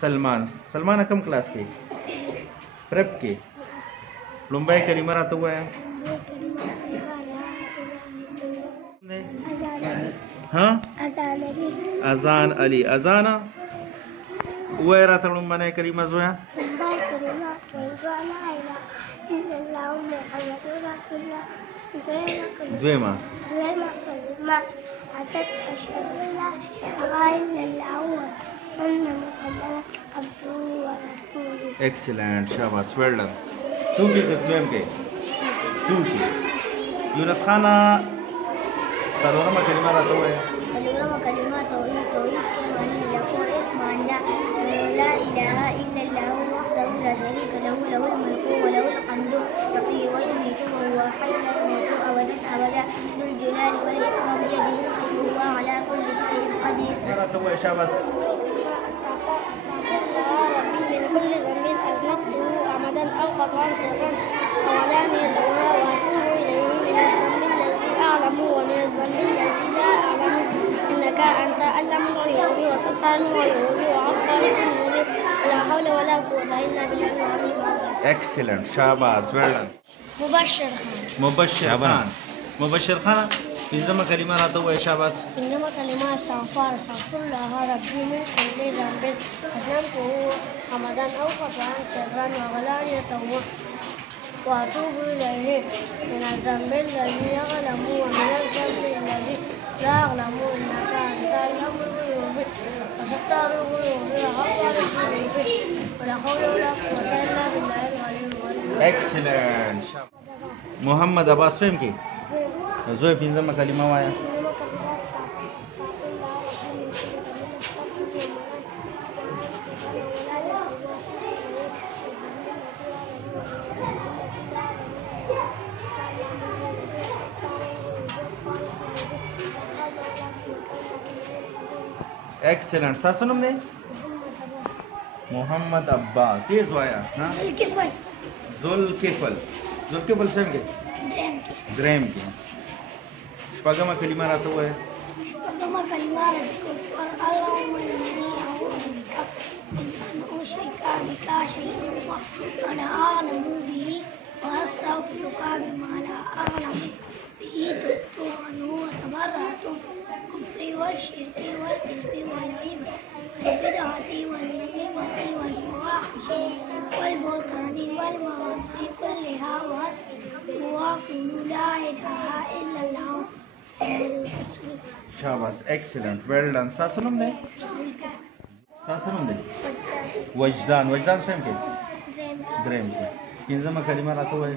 سلمان کوم کلاس کې؟ پرپ کې. لومبۍ کلمه راته ووایه. ها؟ اذان علي. اذانه ووایه راته لومبنۍ کلمه زویه. دویمه کلمه عدد أشهد أن لا إله إلا الله وأن محمدا عبده ورسوله. Excellent. شاباس. well done. تو کې دویم کې تو کې یونس خانه څلورمه کلمه راته ووایه. څلورمه کلمه توحید کې معنی معنی لا إله إلا الله وحده لا شريك له له الملك وله الحمد يحيي ويميت وهو حي لا يموت أبدا أبدا ذو الجلال والإكرام بيده الخير وهو على كل شيء قدير. شاباس. أستغفر الله ربي من كل ذنب أذنبته عمدا أو خطأ سرا أو علانية وأتوب إليه من الذنب الذي أعلم ومن الذنب الذي لا أعلم إنك أنت علام الغيوب وسلطان الغيوب وغفار الذنوب ولا حول ولا قوة إلا بالله العلي العظيم. Excellent. شاباس. well done. مبشر خان پنځمه کلمه راته ووایه. شاباس. پنځمه کلمه استغفر الله ربي من كل ذنب أذنبته عمدا أو خطأ سرا وعلانية وأتوب إليه من الذنب الذي يعلم ومن الذنب الذي لا أعلم إنك أنت علام الغيوب وستار الغيوب وغفار الذنوب ولا حول ولا قوة إلا بالله العلي العظيم. Excellent. محمد عباس فهم کې زوی پنځمه کلمه وایه. Excellent. ستاسو نوم دی؟ محمد عباس. تیز وایه. ذوالکفل سم کې دریم کې. شپږمه کلمه راته ووایه. شپږمه کلمه اللهم إني أعوذ بك من أن أشرك بك شيئا وأنا أعلم به وأستغفرك بما لا أعلم به تبت عنه وتبرأت الكفر والشرك والكذب والعيب والبدعة والنميمة والفواحش والبهتان والمعاصي كلها وأقول لا إله إلا الله محمد رسول الله. شاباس. excellent. well done. ستاسو نوم دی؟ وجدان سم کې دریم کې. پنځمه کلمه راته ووایه.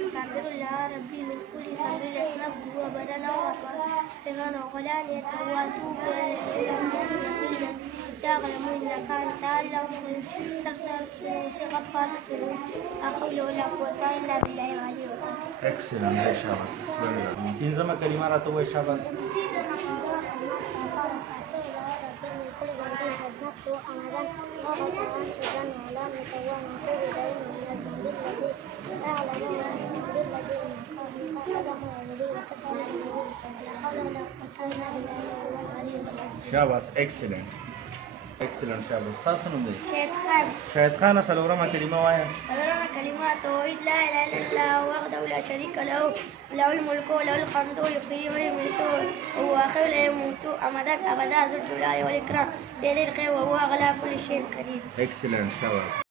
استغفر الله ربي من كل ذنب أذنبته أبدا وخطأ سرا وعلانية وأتوب إليه من الذنب الذي يعلم إنك أنت علام الغيوب وستار الذنوب وغفار الذنوب لا حول ولا قوة إلا بالله العلي العظيم. Excellent. شاباس. well done. پنځمه کلمه راته ووایه. شاباس. أذنبته عمدا أو خطأ سرا وعلانية وأتوب إليه من الذنب الذي لا أعلم ومن الذنب الذي وستار الذنوب لا حول ولا قوة إلا بالله العلي العظيم. شاباس. excellent. شاباس. ستاسو نوم دی؟ شاهد خان. څلورمه کلمه وایه. څلورمه کلمه توحید لا اله الا الله وحده لا شريك له له الملك وله الحمد يحيي ويميت وهو حي لا يموت أبدا أبدا ذو الجلال والإكرام بيده الخير وهو على كل شيء قدير. Excellent. شاباس.